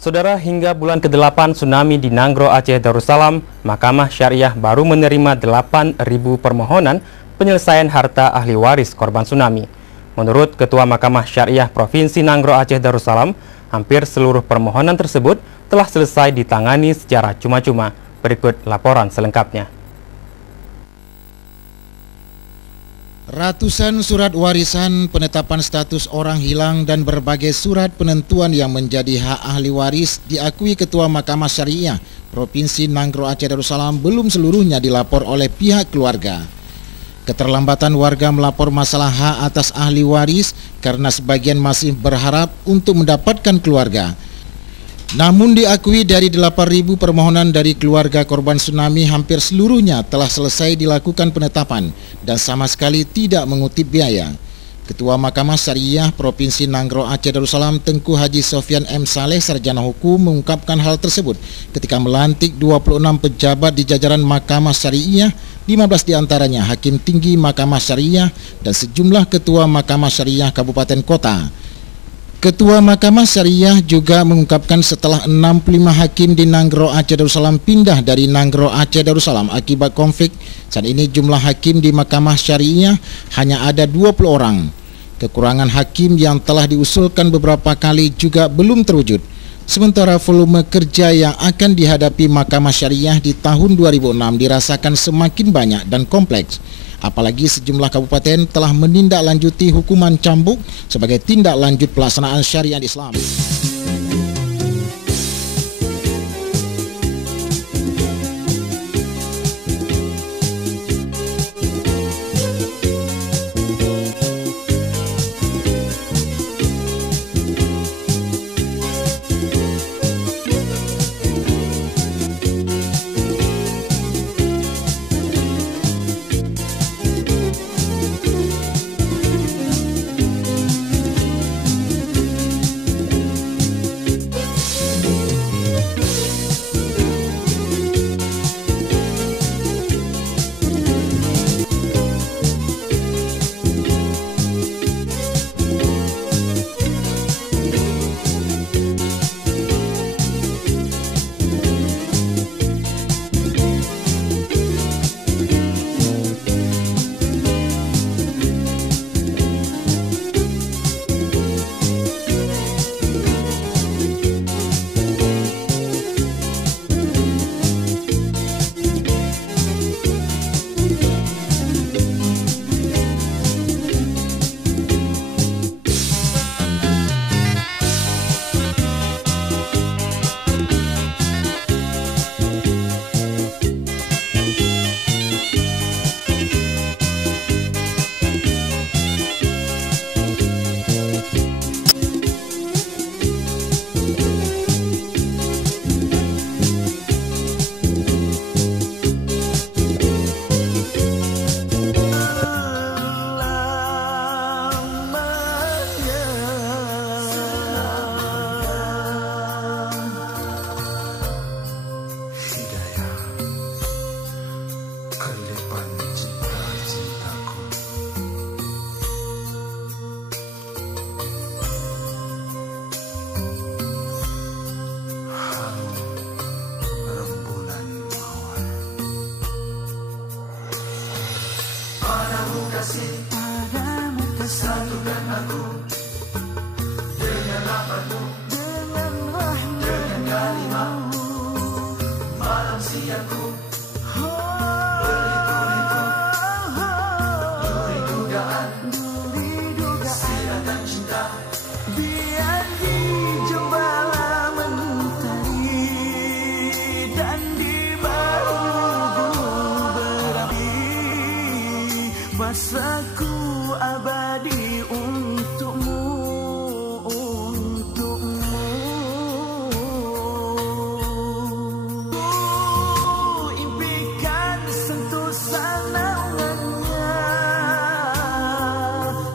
Saudara, hingga bulan ke-8 tsunami di Nanggro, Aceh Darussalam, Mahkamah Syariah baru menerima 8.000 permohonan penyelesaian harta ahli waris korban tsunami. Menurut Ketua Mahkamah Syariah Provinsi Nanggro, Aceh Darussalam, hampir seluruh permohonan tersebut telah selesai ditangani secara cuma-cuma. Berikut laporan selengkapnya. Ratusan surat warisan, penetapan status orang hilang, dan berbagai surat penentuan yang menjadi hak ahli waris diakui Ketua Mahkamah Syariah Provinsi Nanggro, Aceh Darussalam belum seluruhnya dilapor oleh pihak keluarga. Keterlambatan warga melapor masalah hak atas ahli waris karena sebagian masih berharap untuk mendapatkan keluarga. Namun diakui dari 8.000 permohonan dari keluarga korban tsunami, hampir seluruhnya telah selesai dilakukan penetapan dan sama sekali tidak mengutip biaya. Ketua Mahkamah Syariah Provinsi Nanggro, Aceh Darussalam Tengku Haji Sofyan M. Saleh, Sarjana Hukum, mengungkapkan hal tersebut ketika melantik 26 pejabat di jajaran Mahkamah Syariah, 15 diantaranya Hakim Tinggi Mahkamah Syariah dan sejumlah Ketua Mahkamah Syariah Kabupaten Kota. Ketua Mahkamah Syariah juga mengungkapkan setelah 65 hakim di Nanggro, Aceh Darussalam pindah dari Nanggro, Aceh Darussalam akibat konflik, saat ini jumlah hakim di Mahkamah Syariah hanya ada 20 orang. Kekurangan hakim yang telah diusulkan beberapa kali juga belum terwujud. Sementara volume kerja yang akan dihadapi Mahkamah Syariah di tahun 2006 dirasakan semakin banyak dan kompleks. Apalagi sejumlah kabupaten telah menindaklanjuti hukuman cambuk sebagai tindak lanjut pelaksanaan syariat Islam. Padamu satukan aku dengan rahmatmu, dengan kalimatmu, malam siangku berliku-liku, duri dugaan, silakan cinta, biar dijembala mentari dan di bahu berapi. Masaku abadi untukmu, untukmu. Ku impikan sentuhan naungannya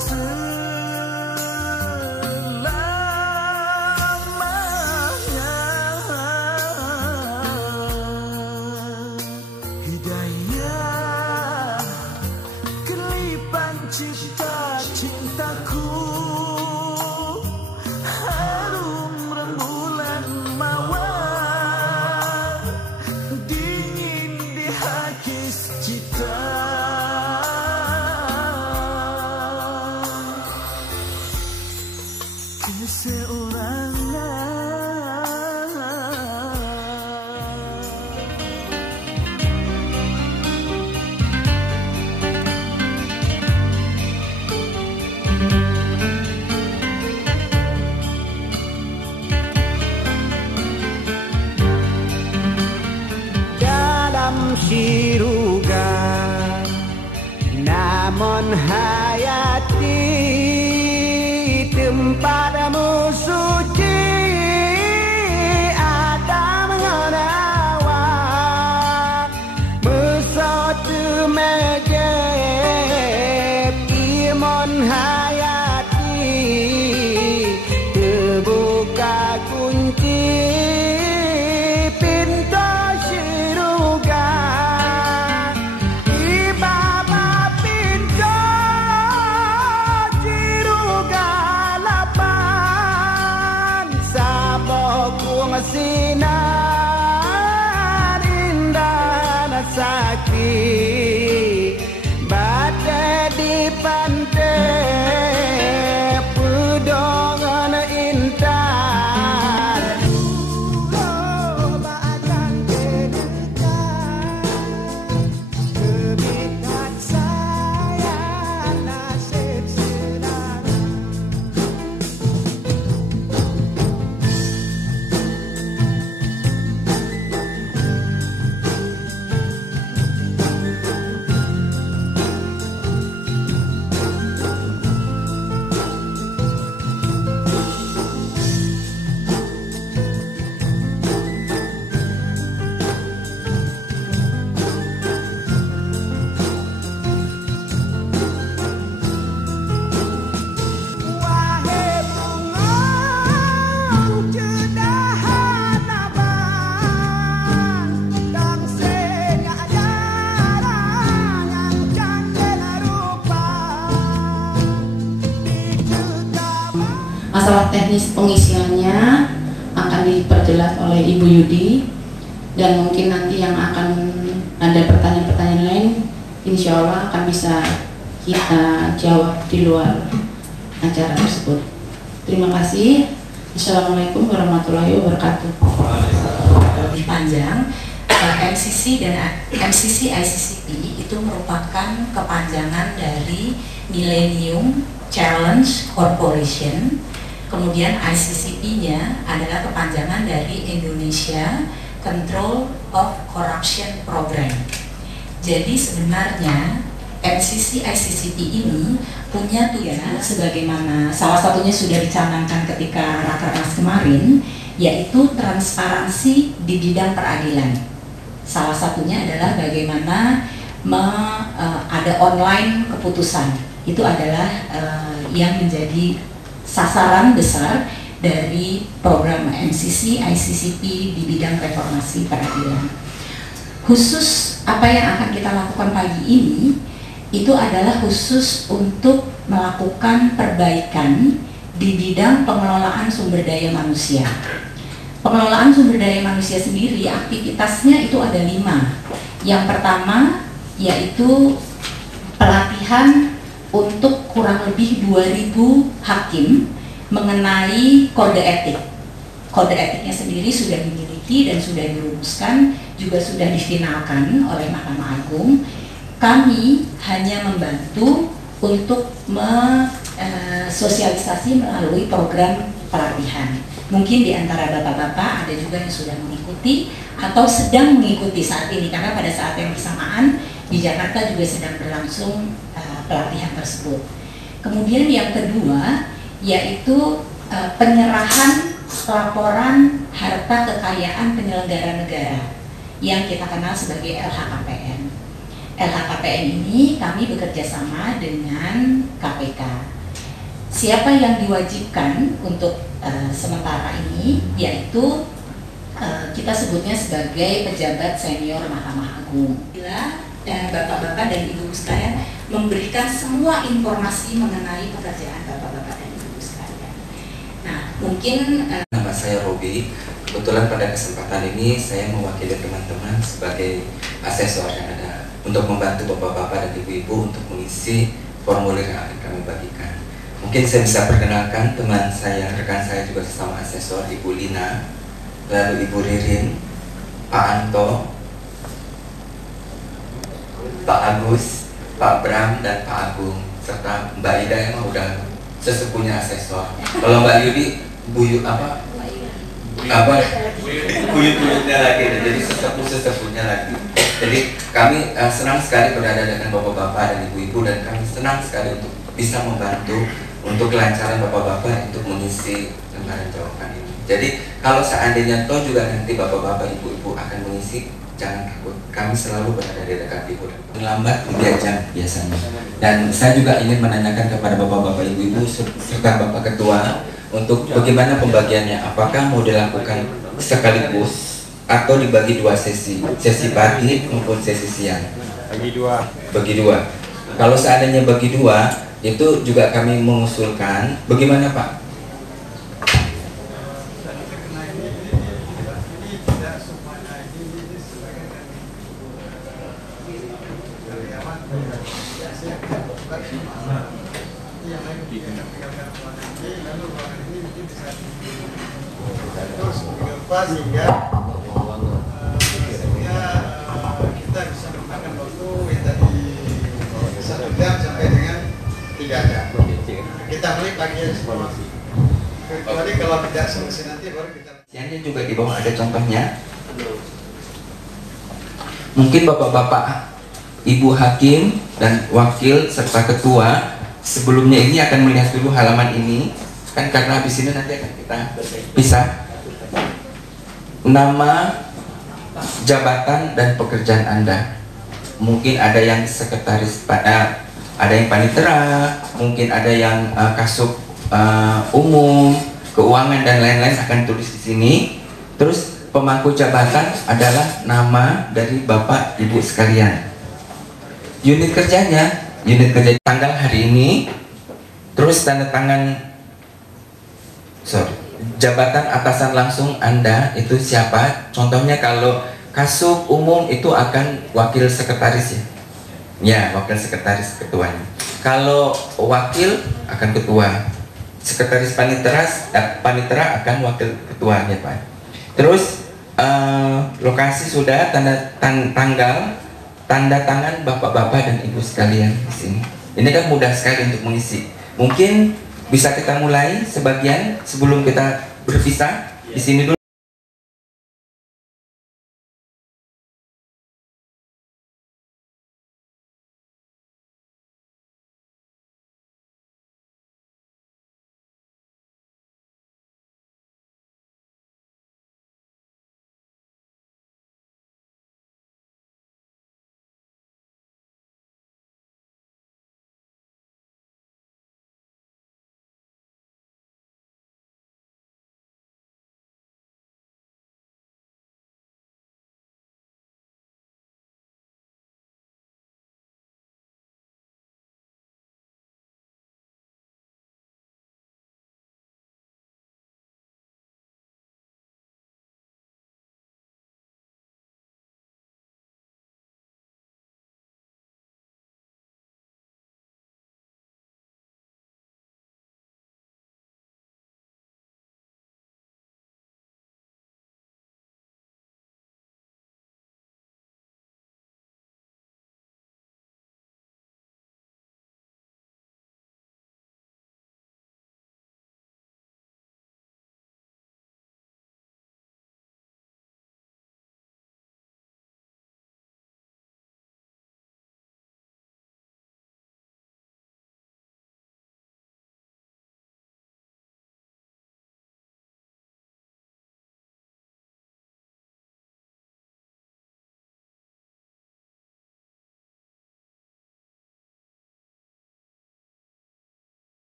selamanya. Hidayah kelipan cipta cintaku, harum rembulan Imon hayati tempatmu suci ada mengenawa besotu mejep Imon hayati terbuka kunci pintu syurga ibaba pintu syurga lapan sabokung sinar indah nasaki bate di pantai pedongan intan akan kedekat kebikat saya nasib sedang wahai bunga cedahan abang tang senyak jarang yang cantik rupa dicekam. Masalah teknis pengisiannya akan diperjelas oleh Ibu Yudi, dan mungkin nanti yang akan ada pertanyaan-pertanyaan lain insya Allah akan bisa kita jawab di luar acara tersebut. Terima kasih. Assalamualaikum warahmatullahi wabarakatuh. Lebih panjang, MCC dan MCC ICCP itu merupakan kepanjangan dari Millennium Challenge Corporation. Kemudian ICCP-nya adalah kepanjangan dari Indonesia Control of Corruption Program. Jadi sebenarnya MCC ICCP ini punya tujuan sebagaimana salah satunya sudah dicanangkan ketika Rakernas kemarin, yaitu transparansi di bidang peradilan. Salah satunya adalah bagaimana ada online keputusan. Itu adalah yang menjadi sasaran besar dari program MCC ICCP di bidang reformasi peradilan. Khusus apa yang akan kita lakukan pagi ini itu adalah khusus untuk melakukan perbaikan di bidang pengelolaan sumber daya manusia. Pengelolaan sumber daya manusia sendiri aktivitasnya itu ada 5. Yang pertama yaitu pelatihan untuk kurang lebih 2.000 hakim mengenai kode etik. Kode etiknya sendiri sudah dimiliki dan sudah dirumuskan, juga sudah difinalkan oleh Mahkamah Agung. Kami hanya membantu untuk sosialisasi melalui program pelatihan. Mungkin di antara bapak-bapak ada juga yang sudah mengikuti atau sedang mengikuti saat ini, karena pada saat yang bersamaan di Jakarta juga sedang berlangsung pelatihan tersebut. Kemudian yang kedua yaitu penyerahan laporan harta kekayaan penyelenggara negara yang kita kenal sebagai LHKPN. LHKPN ini kami bekerja sama dengan KPK. Siapa yang diwajibkan untuk sementara ini yaitu kita sebutnya sebagai pejabat senior Mahkamah Agung. Bapak-bapak dan ibu sekalian memberikan semua informasi mengenai pekerjaan bapak-bapak dan ibu sekalian. Nah, mungkin nama saya Robi. Kebetulan pada kesempatan ini saya mewakili teman-teman sebagai asesor yang ada untuk membantu bapak-bapak dan ibu-ibu untuk mengisi formulir yang akan kami bagikan. Mungkin saya bisa perkenalkan teman saya, rekan saya juga sesama asesor, Ibu Lina, lalu Ibu Ririn, Pak Anto, Pak Agus, Pak Bram, dan Pak Agung, serta Mbak Ida yang udah sesepuhnya asesor. Kalau Mbak Yudi, buyut-buyutnya lagi, jadi sesepuh-sesepuhnya lagi. Jadi kami senang sekali berada dengan bapak-bapak dan ibu-ibu, dan kami senang sekali untuk bisa membantu untuk kelancaran bapak-bapak untuk mengisi lembaran jawaban ini. Jadi kalau seandainya toh juga nanti bapak-bapak ibu-ibu akan mengisi, jangan takut, kami selalu berada di dekat ibu. Lambat 3 jam biasanya. Dan saya juga ingin menanyakan kepada bapak-bapak ibu-ibu serta bapak ketua untuk bagaimana pembagiannya, apakah mau dilakukan sekaligus atau dibagi 2 sesi pagi maupun sesi siang. Bagi dua. Kalau seandainya bagi 2, itu juga kami mengusulkan, bagaimana Pak? Sehingga kita bisa menggunakan waktu yang tadi 1 jam sampai dengan 3 jam. Kita beli pagi sekolah. Kecuali kalau tidak selesai nanti baru kita. Siangnya juga di bawah ada contohnya. Mungkin bapak-bapak, ibu hakim dan wakil serta ketua sebelumnya ini akan melihat dulu halaman ini, kan karena habis ini nanti akan kita pisah. Nama, jabatan dan pekerjaan Anda. Mungkin ada yang sekretaris, ada yang panitera, mungkin ada yang kasub umum, keuangan dan lain-lain akan tulis di sini. Terus pemangku jabatan adalah nama dari Bapak Ibu sekalian. Unit kerja tanggal hari ini. Terus tanda tangan, jabatan atasan langsung Anda itu siapa? Contohnya kalau kasub umum itu akan wakil sekretaris ya. Ya, wakil sekretaris ketuanya. Kalau wakil akan ketua. Sekretaris panitera akan wakil ketuanya, Pak. Terus lokasi sudah, tanggal, tanda tangan bapak-bapak dan ibu sekalian di sini. Ini kan mudah sekali untuk mengisi. Mungkin bisa kita mulai sebagian sebelum kita berpisah di sini dulu.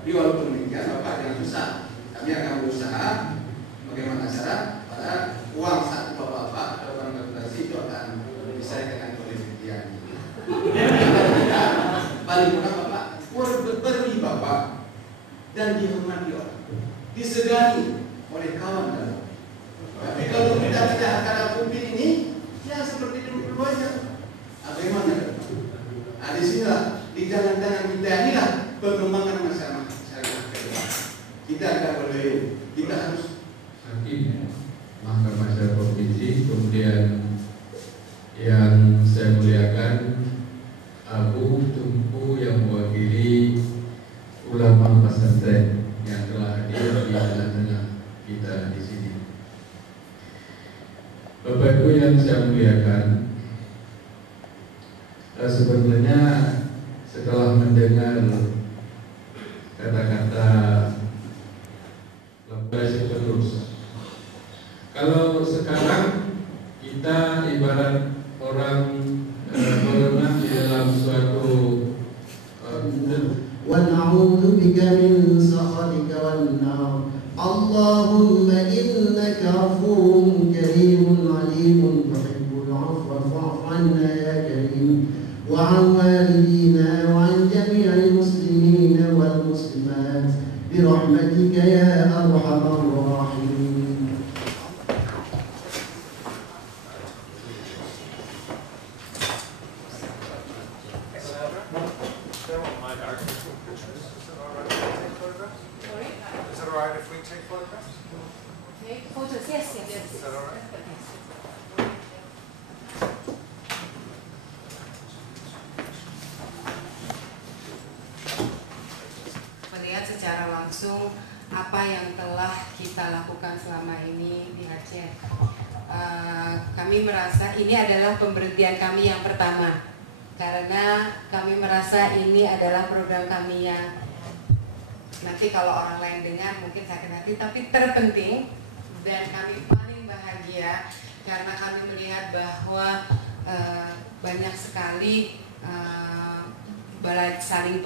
Jadi walaupun demikian Bapak jangan susah. Kami akan berusaha bagaimana cara pada uang satu Bapak atau uang reputasi itu akan diselesaikan oleh panitia. Paling murah Bapak beri Bapak dan dihormati orang, disegani oleh kawan dan di sinilah, di jalan-jalan kita inilah perkembangan masyarakat ke depan. Kita tidak boleh, kita harus Hakim Mahkamah Syariah Provinsi, kemudian yang saya muliakan Abu Tumpu yang mewakili ulama pesantren yang telah hadir di tengah-tengah kita di sini. Bapak Ibu yang saya muliakan, sebenarnya setelah mendengar kata-kata lebih terus, kalau sekarang kita ibarat orang berenang di dalam suatu ونعوذ بك من سخطك والنار اللهم إنك عفو كريم عليم تحب العفو فاعف عنا يا كريم وعن والدينا وعن جميع المسلمين والمسلمات برحمتك يا أرحم الراحمين. Is it all right if we take photographs? Okay, photos, yes. Is that all right? Melihat secara langsung apa yang telah kita lakukan selama ini di Aceh. Kami merasa ini adalah pemberhentian kami yang pertama, karena kami merasa ini adalah program kami yang nanti kalau orang lain dengar mungkin sakit hati, tapi terpenting dan kami paling bahagia karena kami melihat bahwa banyak sekali saling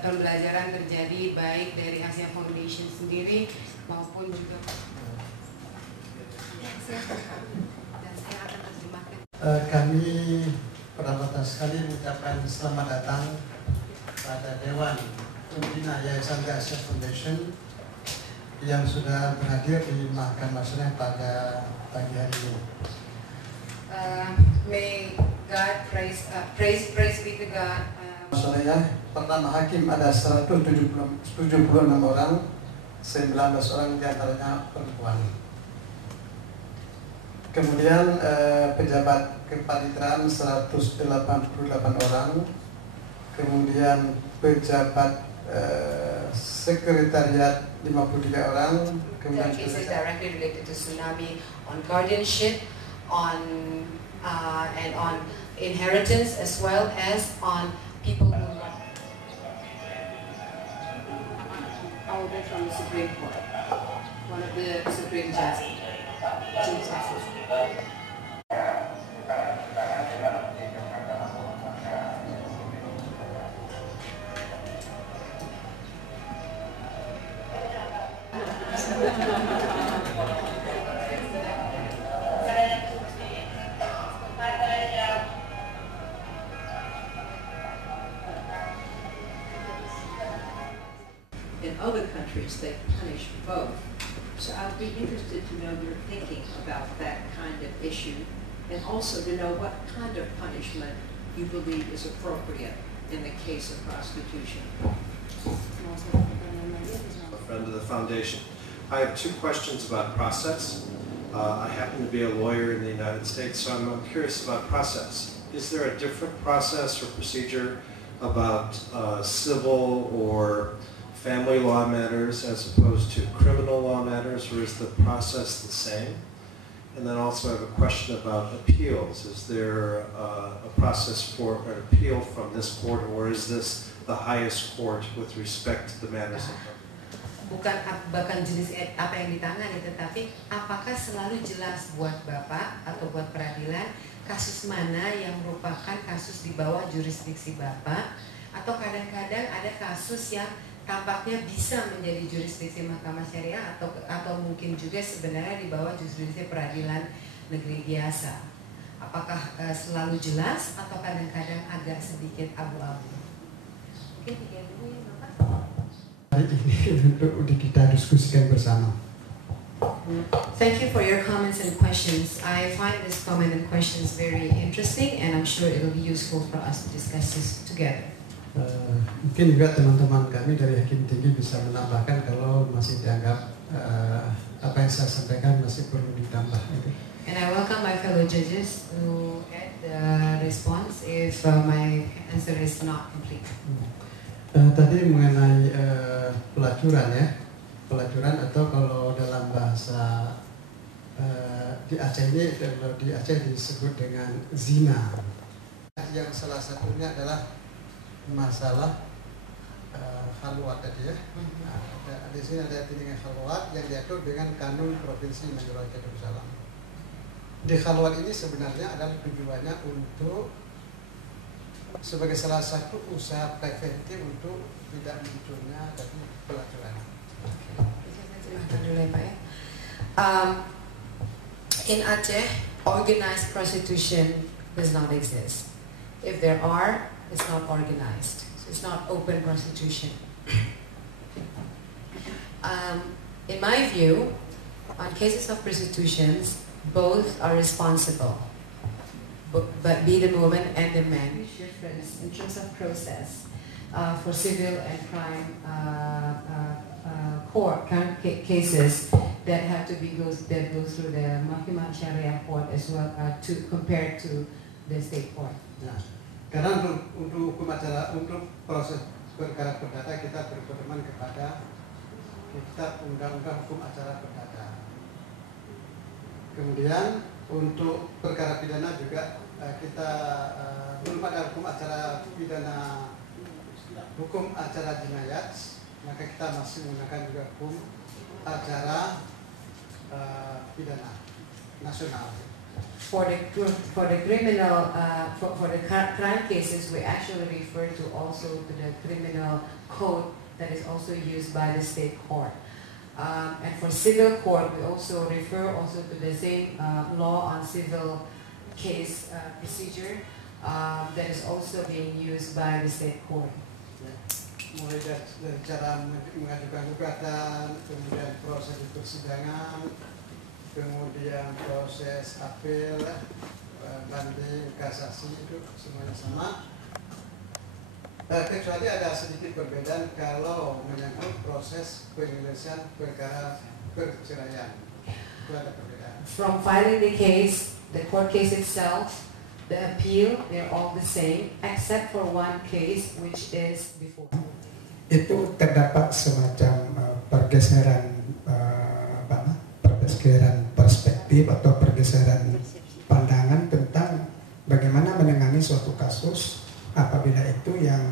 pembelajaran terjadi baik dari Asia Foundation sendiri maupun juga dan saya akan terjemahkan. Kami pertama sekali mengucapkan selamat datang pada Dewan Pembina Yayasan Asia Foundation yang sudah berhadir di Mahkamah Syariah pada pagi hari ini. May God praise be to God. Syariah pertama hakim ada 176 orang, 19 orang diantaranya perempuan. Kemudian pejabat kepanitiaan 188 orang, kemudian pejabat sekretariat 53 orang, kemudian cases directly related to tsunami, on guardianship, on and on inheritance, as well as on people who that's from the Supreme Court, one of the Supreme Justices. In other countries, they punish both. So I'd be interested to know your thinking about that kind of issue, and also to know what kind of punishment you believe is appropriate in the case of prostitution. A friend of the foundation. I have two questions about process. I happen to be a lawyer in the United States, so I'm curious about process. Is there a different process or procedure about civil or family law matters as opposed to criminal law matters, or is the process the same? And then also I have a question about appeals. Is there a process for an appeal from this court, or is this the highest court with respect to the matters in front? Bukan jenis apa yang ditangani, tetapi apakah selalu jelas buat Bapak atau buat peradilan kasus mana yang merupakan kasus di bawah jurisdiksi Bapak, atau kadang-kadang ada kasus yang tampaknya bisa menjadi jurisdiksi Mahkamah Syariah atau mungkin juga sebenarnya di bawah jurisdiksi peradilan negeri biasa. Apakah selalu jelas atau kadang-kadang agak sedikit abu-abu? Oke, tiga dulu ya Bapak. Hari ini untuk kita diskusikan bersama. Thank you for your comments and questions. I find this comment and questions very interesting, and I'm sure it will be useful for us to discuss this together. Mungkin juga teman-teman kami dari Hakim Tinggi bisa menambahkan kalau masih dianggap apa yang saya sampaikan masih perlu ditambah. And I welcome my fellow judges to add the response if my answer is not complete. Tadi mengenai pelacuran ya, pelacuran atau kalau dalam bahasa di Aceh ini, kalau di Aceh disebut dengan zina. Yang salah satunya adalah masalah khalwat tadi ya. Di sini ada tindakan khalwat yang diatur dengan Kanun Provinsi Nangro Aceh Darussalam. Di khalwat ini sebenarnya adalah tujuannya untuk sebagai salah satu usaha preventif untuk tidak munculnya dari pelacuran. In Aceh, organized prostitution does not exist. If there are, it's not organized. So it's not open prostitution. In my view, on cases of prostitutions, both are responsible. But be the woman and the man. Difference in terms of process for civil and crime court cases that have to go through the Mahkamah Syariah court as well compared to the state court. Nah, karena untuk hukum acara untuk proses perkara perdata kita berpedoman kepada Kitab Undang-Undang Hukum Acara Perdata. Kemudian untuk perkara pidana juga kita belum ada hukum acara pidana, hukum acara jinayat, maka kita masih menggunakan juga hukum acara pidana nasional. For the criminal for the crime cases, we actually refer to also to the criminal code that is also used by the state court. And for civil court, we also refer also to the same law on civil case procedure that is also being used by the state court. Mulai dari cara mengajukan gugatan, kemudian proses persidangan, kemudian proses apel, banding, kasasi, itu semuanya sama. Kecuali ada sedikit perbedaan kalau menyangkut proses penyelesaian perkara perceraian. Itu ada perbedaan. From filing the case, the court case itself, the appeal, they're all the same, except for one case which is before. Itu terdapat semacam pergeseran perspektif atau pergeseran pandangan tentang bagaimana menangani suatu kasus apabila itu yang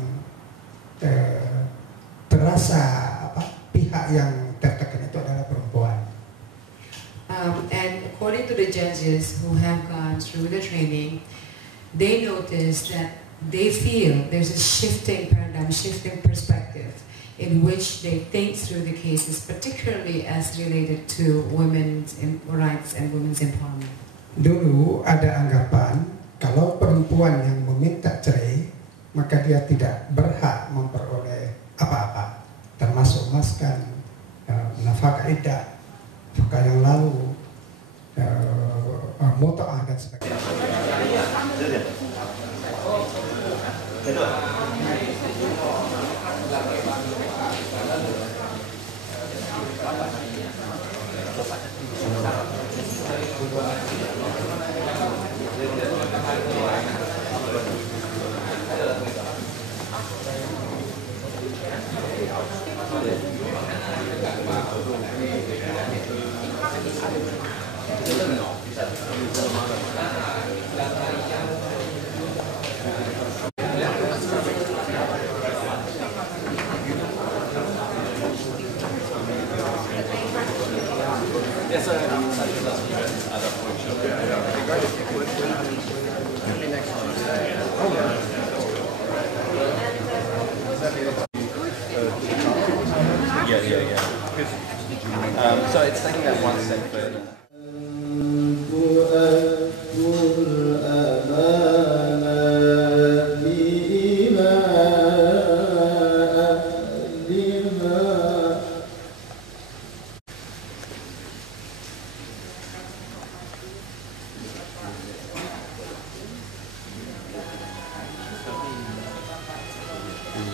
terasa pihak yang tertekan itu adalah perempuan. And according to the judges who have gone through the training, they notice that they feel there's a shifting paradigm, shifting perspective in which they think through the cases, particularly as related to women's rights and women's empowerment. Dulu ada anggapan kalau perempuan yang meminta cerai, maka dia tidak berhak memperoleh apa-apa, termasuk maskan, nafkah iddah, nafkah yang lalu, mutu'ah dan sebagainya. Yes, sir. Other workshop. Yeah, it'd be great if you would. Maybe next one. Yeah. So it's taking that one step further. Yang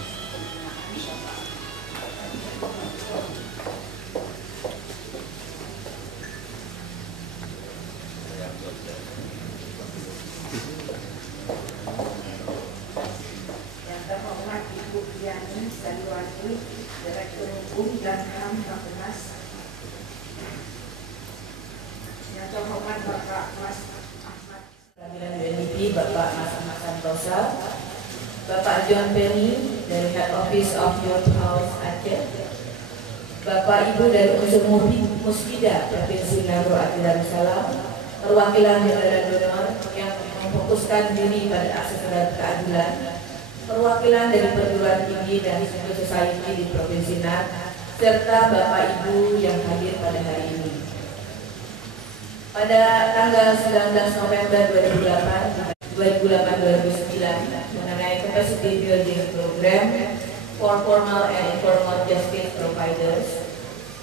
terhormat Ibu Yani Sanduani, Direktur Hukum dan HAM Bappenas. Yang terhormat Bapak Mas Ahmad Perwakilan BNP Bapak Mas Ahmad Santosa, Bapak John Penny dari Head Office of Youth House Aceh, Bapak Ibu dari Unsur Musbida Provinsi Nangro Aceh Darussalam, perwakilan donor yang memfokuskan diri pada akses terhadap keadilan, perwakilan dari perguruan tinggi dan civil society di Provinsi NAT, serta Bapak Ibu yang hadir pada hari ini. Pada tanggal 19 November 2008-2009 mengenai Capacity Building Program for Formal and Informal Justice Providers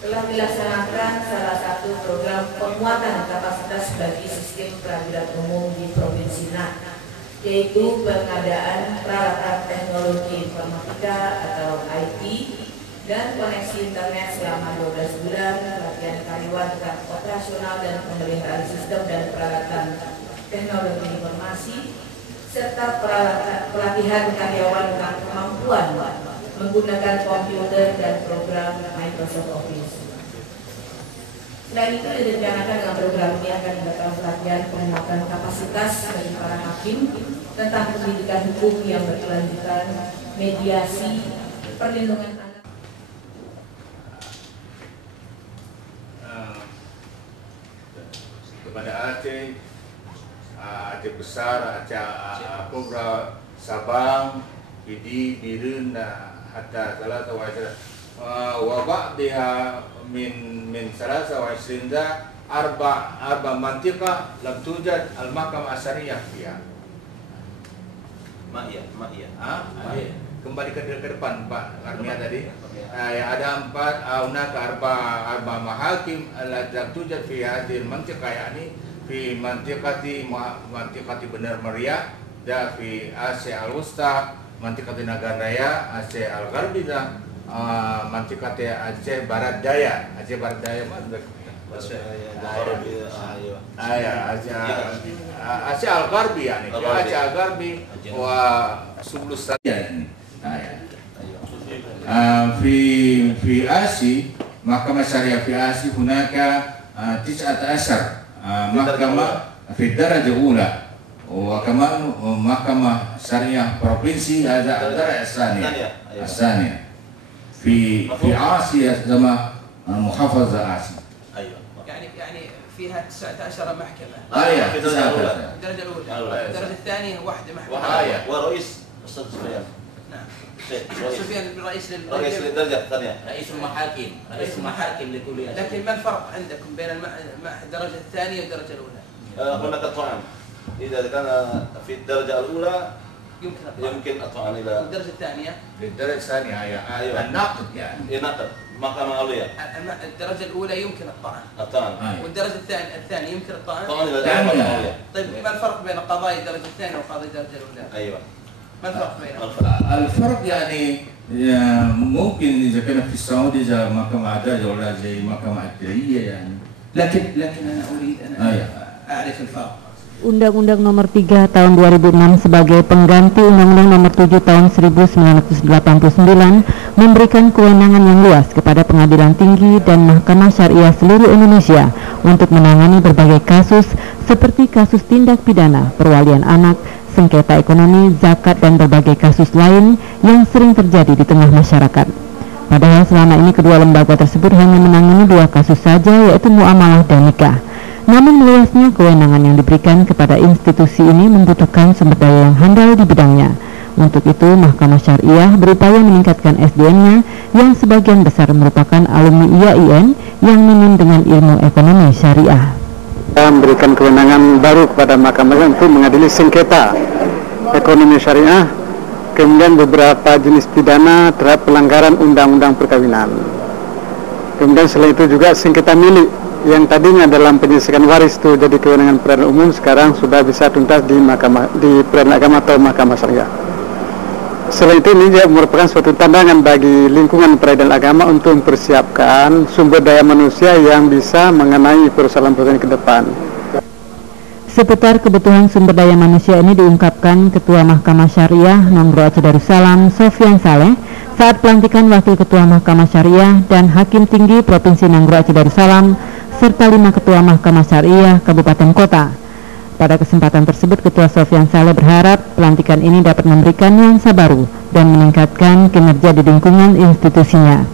telah dilaksanakan salah satu program penguatan kapasitas bagi sistem peradilan umum di Provinsi NAT, yaitu pengadaan peralatan teknologi informatika atau IT dan koneksi internet selama 12 bulan, pelatihan karyawan operasional dan pemeliharaan sistem dan peralatan teknologi informasi, serta pelatihan karyawan tentang kemampuan menggunakan komputer dan program Microsoft Office. Selain itu direncanakan dengan program ini akan mendapatkan pelatihan penguatan kapasitas bagi para hakim tentang pendidikan hukum yang berkelanjutan, mediasi, perlindungan anak. Kepada Aceh, Aceh Besar, Aceh Kobra, Sabang, Pidi, Biren, hatta salasa wa ishrina wa ba'daha min salasa wa ishrina arba mantiqah lam tujad al-mahkamah as-syariah fiha. Kembali ke depan Pak Armia tadi. Ada 4 arba mahakim lam tujad fi hadhihi al-mantiqah, yakni fi mantiqati Benar Meriah dan fi Aceh Al-Wusta, mantikati Nagan Raya, Aceh Al-Gharbi dan mantikati Aceh Barat Daya. Aceh Barat Daya mana? Aceh Al-Gharbi, yani Aceh Al-Gharbi wa Sublus Sadia ini. Fi Asi, Mahkamah Syariah fi Asi hunaka 19 mahkamah fi darajah ula. وكمان محكمة شرعية بروفينسي هذا الدرجة الثانية في آسيا زي محافظة آسيا. أيوة. يعني فيها 19 محكمة. أيوة. الدرجة الأولى. الدرجة الثانية واحدة محكمة. ورئيس أستاذ سفيان. نعم. سفيان رئيس للدرجة الثانية. رئيس المحاكم لكل. لكن ما الفرق عندكم بين الدرجة الثانية والدرجة الأولى؟ هناك طعن. إذا كان في الدرجة الأولى يمكن الطعن إلى الدرجة الثانية. الدرجة الثانية هي النقد يعني. نقد محكمة عليا. الدرجة الأولى يمكن الطعن. والدرجة الثانية يمكن الطعن. طعن إلى محكمة عليا. طيب ما الفرق بين قضايا الدرجة الثانية وقضايا الدرجة الأولى؟ أيوة. ما الفرق بينهم؟ الفرق يعني ممكن إذا كان في السعودية زي محكمة عدالة ولا زي محكمة ابتدائية يعني. لكن أنا أريد أن أعرف الفرق. Undang-Undang Nomor 3 Tahun 2006 sebagai pengganti Undang-Undang Nomor 7 Tahun 1989 memberikan kewenangan yang luas kepada Pengadilan Tinggi dan Mahkamah Syariah seluruh Indonesia untuk menangani berbagai kasus seperti kasus tindak pidana, perwalian anak, sengketa ekonomi, zakat, dan berbagai kasus lain yang sering terjadi di tengah masyarakat. Padahal selama ini kedua lembaga tersebut hanya menangani 2 kasus saja, yaitu muamalah dan nikah. Namun meluasnya kewenangan yang diberikan kepada institusi ini membutuhkan sumber daya yang handal di bidangnya. Untuk itu, Mahkamah Syariah berupaya meningkatkan SDM-nya yang sebagian besar merupakan alumni IAIN yang minim dengan ilmu ekonomi syariah. Kita memberikan kewenangan baru kepada Mahkamah untuk mengadili sengketa ekonomi syariah, kemudian beberapa jenis pidana terhadap pelanggaran undang-undang perkawinan. Kemudian selain itu juga sengketa milik yang tadinya dalam penyelesaian waris itu jadi kewenangan peradilan umum, sekarang sudah bisa tuntas di Peradilan Agama atau Mahkamah Syariah. Selain itu ini juga merupakan suatu tantangan bagi lingkungan peradilan agama untuk mempersiapkan sumber daya manusia yang bisa mengenai persoalan-persoalan ke depan. Seputar kebutuhan sumber daya manusia ini diungkapkan Ketua Mahkamah Syariah Nangro Aceh Darussalam Sofyan Saleh saat pelantikan Wakil Ketua Mahkamah Syariah dan Hakim Tinggi Provinsi Nangro Aceh Darussalam serta 5 Ketua Mahkamah Syariah Kabupaten Kota. Pada kesempatan tersebut, Ketua Sofyan Saleh berharap pelantikan ini dapat memberikan nuansa baru dan meningkatkan kinerja di lingkungan institusinya.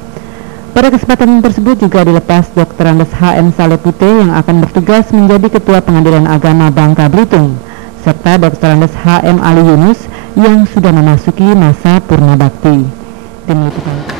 Pada kesempatan tersebut juga dilepas Dr. Andes HM Saleh Pute yang akan bertugas menjadi Ketua Pengadilan Agama Bangka Belitung, serta Dr. Andes HM Ali Yunus yang sudah memasuki masa purna bakti. Tim Liputan.